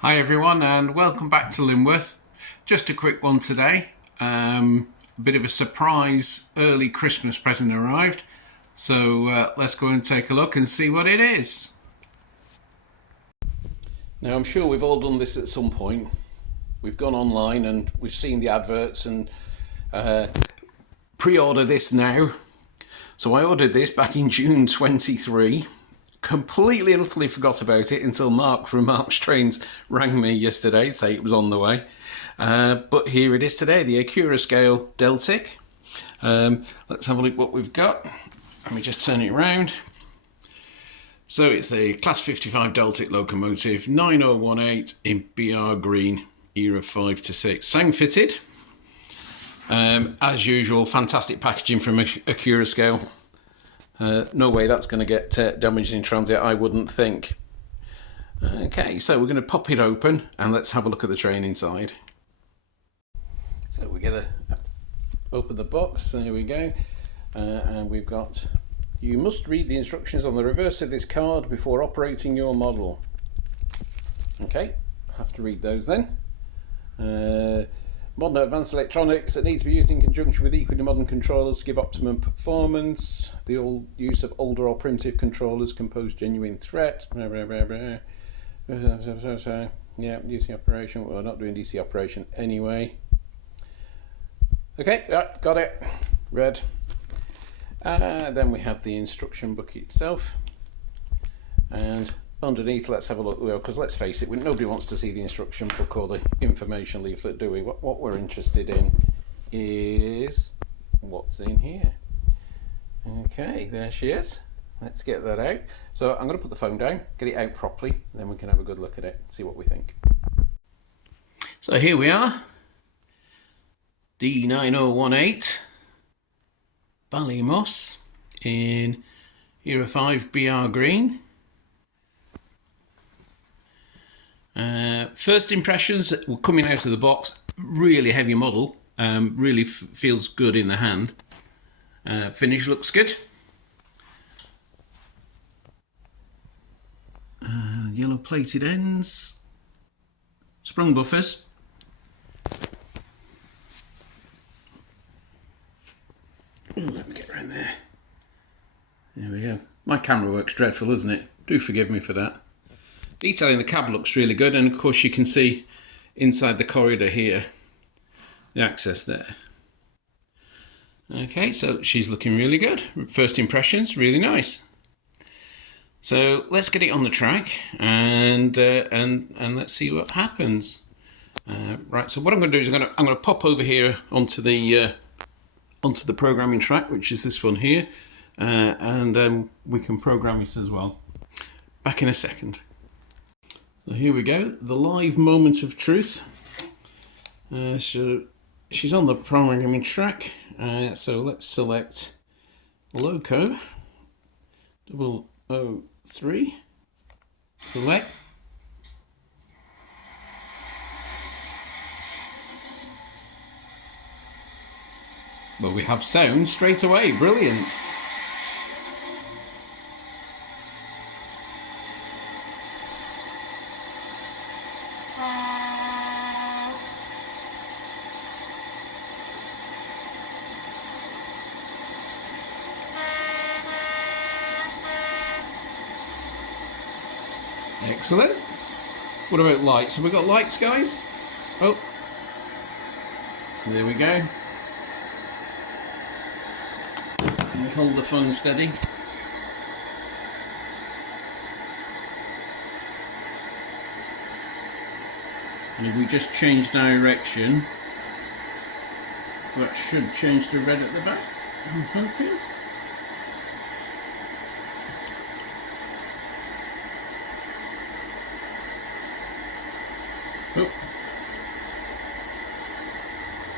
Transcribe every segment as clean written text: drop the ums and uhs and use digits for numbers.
Hi everyone and welcome back to Lyneworth. Just a quick one today. A bit of a surprise early Christmas present arrived. So let's go and take a look and see what it is. Now I'm sure we've all done this at some point. We've gone online and we've seen the adverts and pre-order this now. So I ordered this back in June 23. Completely and utterly forgot about it until Mark from Mark's Trains rang me yesterday to say it was on the way. But here it is today, the Accurascale Deltic. Let's have a look what we've got. Let me just turn it around. So it's the Class 55 Deltic locomotive, 9018 in BR green, era 5 to 6. Sound fitted. As usual, fantastic packaging from Accurascale. No way that's going to get damaged in transit, I wouldn't think. Okay, so we're going to pop it open and let's have a look at the train inside. So we're going to open the box, there we go, and we've got, you must read the instructions on the reverse of this card before operating your model. Okay, have to read those then. Modern advanced electronics that needs to be used in conjunction with equally modern controllers to give optimum performance. The old use of older or primitive controllers can pose genuine threat. Yeah, DC operation. Well, we're not doing DC operation anyway. Okay, yeah, got it. Read. Then we have the instruction book itself. And underneath, let's have a look, because let's face it, nobody wants to see the instruction book or the information leaflet, do we? What we're interested in is what's in here. Okay, there she is. Let's get that out. So I'm going to put the phone down, get it out properly, then we can have a good look at it, see what we think. So here we are, D9018 Ballymoss in Era 5 BR green. First impressions coming out of the box, really heavy model, really feels good in the hand. Finish looks good. Yellow plated ends, sprung buffers. Ooh, let me get around there. There we go. My camera works dreadful, isn't it? Do forgive me for that. Detail in the cab looks really good, and of course you can see inside the corridor here the access there. Okay, so she's looking really good. First impressions, really nice. So let's get it on the track and let's see what happens. Right, so what I'm going to do is I'm going to pop over here onto the programming track, which is this one here, and we can program it as well. Back in a second. So here we go, the live moment of truth. So she's on the programming track. So let's select Loco 003. Select. Well, we have sound straight away. Brilliant. Excellent. What about lights? Have we got lights, guys? Oh, there we go. Let me hold the phone steady. And if we just change direction, that should change to red at the back, I'm hoping. Oh.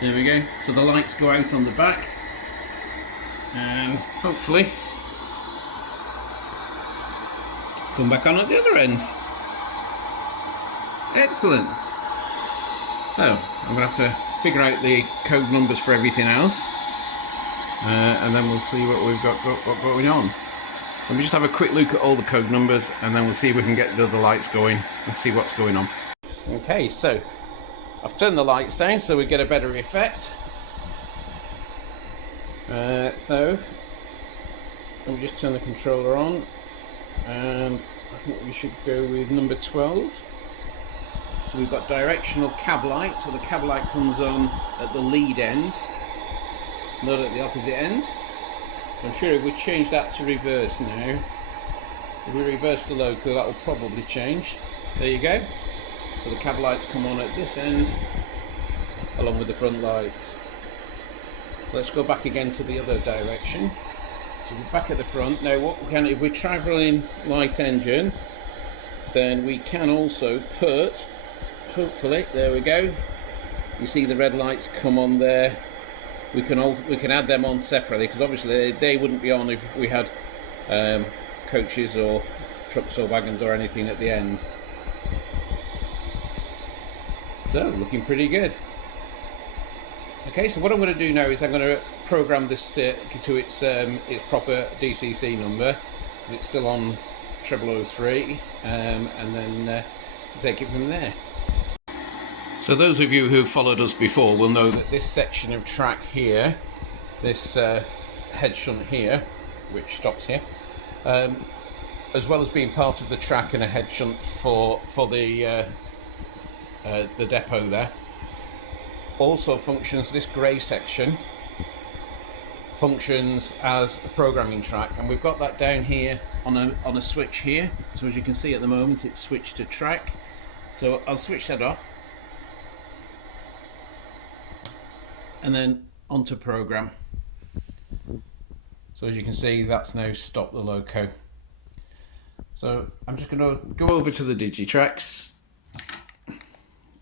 There we go, so the lights go out on the back and hopefully come back on at the other end. Excellent. So I'm going to have to figure out the code numbers for everything else and then we'll see what we've got going on. Let me just have a quick look at all the code numbers and then we'll see if we can get the other lights going and see what's going on. Okay, so I've turned the lights down so we get a better effect. So let me just turn the controller on, and I think we should go with number 12. So we've got directional cab light, so the cab light comes on at the lead end, not at the opposite end. I'm sure if we change that to reverse now, if we reverse the loco, that will probably change. There you go. So the cab lights come on at this end along with the front lights. So let's go back again to the other direction. So we're back at the front. Now what we can, if we're travelling light engine, then we can also put, hopefully, there we go. You see the red lights come on there. We can add them on separately, because obviously they wouldn't be on if we had coaches or trucks or wagons or anything at the end. So, looking pretty good. Okay, so what I'm going to do now is I'm going to program this to its proper DCC number, because it's still on 0003, and then take it from there. So those of you who've followed us before will know that this section of track here, this head shunt here, which stops here, as well as being part of the track and a head shunt for the depot there, also functions, this grey section functions as a programming track, and we've got that down here on a switch here. So as you can see at the moment it's switched to track, so I'll switch that off and then onto program. So as you can see, that's now stopped the loco. So I'm just going to go over to the Digitracks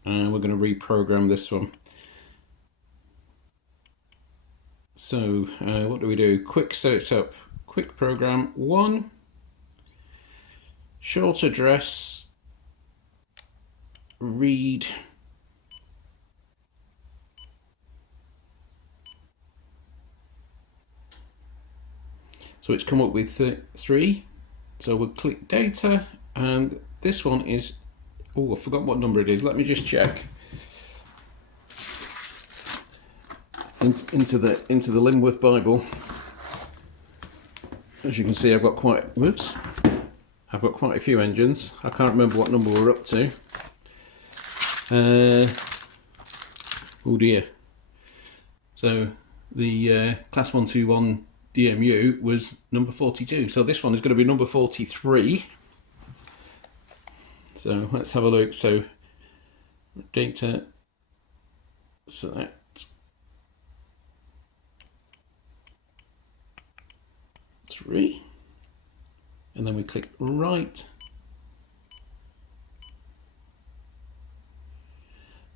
and we're going to reprogram this one. So what do we do? Quick setup, quick program 1, short address, read, so it's come up with 3. So we'll click data, and this one is, oh, I forgot what number it is. Let me just check. Into the Lyneworth Bible. As you can see, I've got quite a few engines. I can't remember what number we're up to. Oh dear. So the class 121 DMU was number 42. So this one is going to be number 43. So let's have a look. So data, select, and then we click write,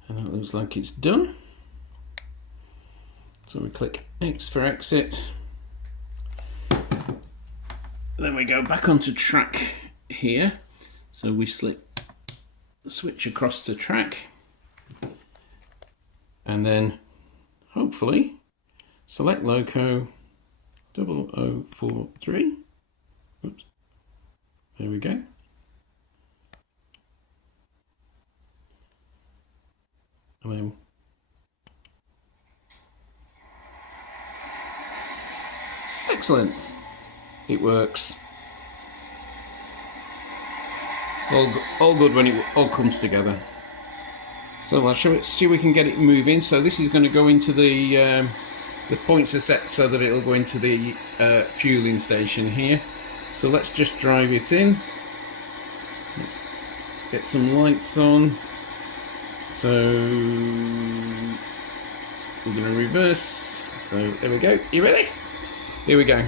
and that looks like it's done. So we click X for exit, then we go back onto track here, so we switch across to track, and then hopefully select loco 0043. Oops. There we go. And then excellent. It works. All good when it all comes together. So I'll show it, see if we can get it moving. So this is going to go into the points are set so that it'll go into the fueling station here. So let's just drive it in. Let's get some lights on. So we're going to reverse. So there we go. You ready? Here we go.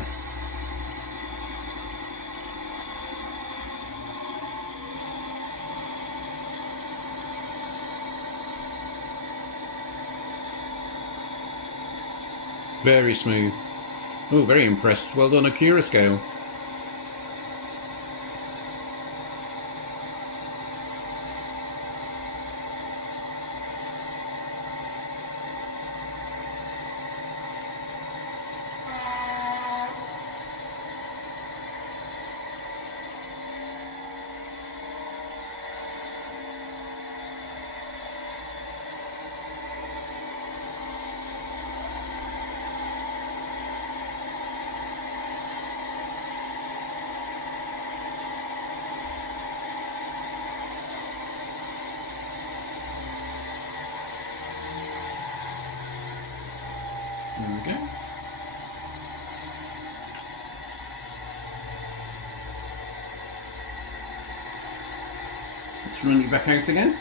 Very smooth. Oh, very impressed. Well done, Accurascale. There we go. Let's run you back out again.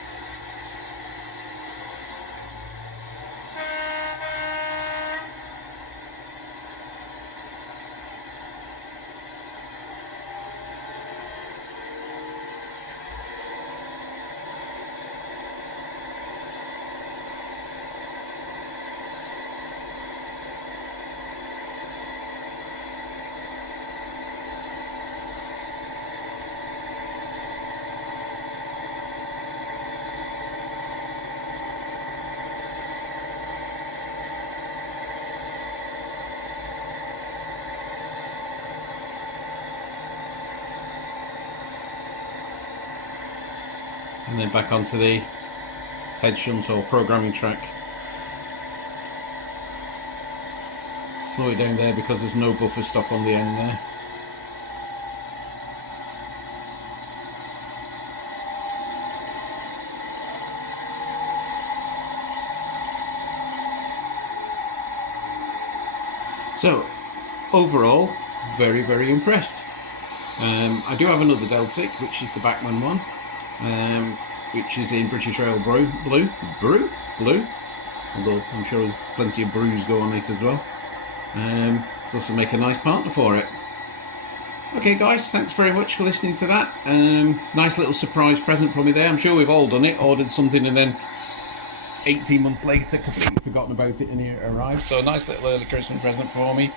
And then back onto the head shunt or programming track. Slow it down there because there's no buffer stop on the end there. So overall, very, very impressed. I do have another Deltic, which is the Bachmann one. Which is in British Rail blue, although I'm sure there's plenty of brews go on it as well. This will make a nice partner for it. Okay guys, thanks very much for listening to that. Nice little surprise present for me there. I'm sure we've all done it, ordered something and then 18 months later completely forgotten about it and here it arrives. So a nice little early Christmas present for me.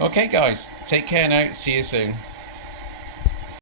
Okay guys, take care now, see you soon.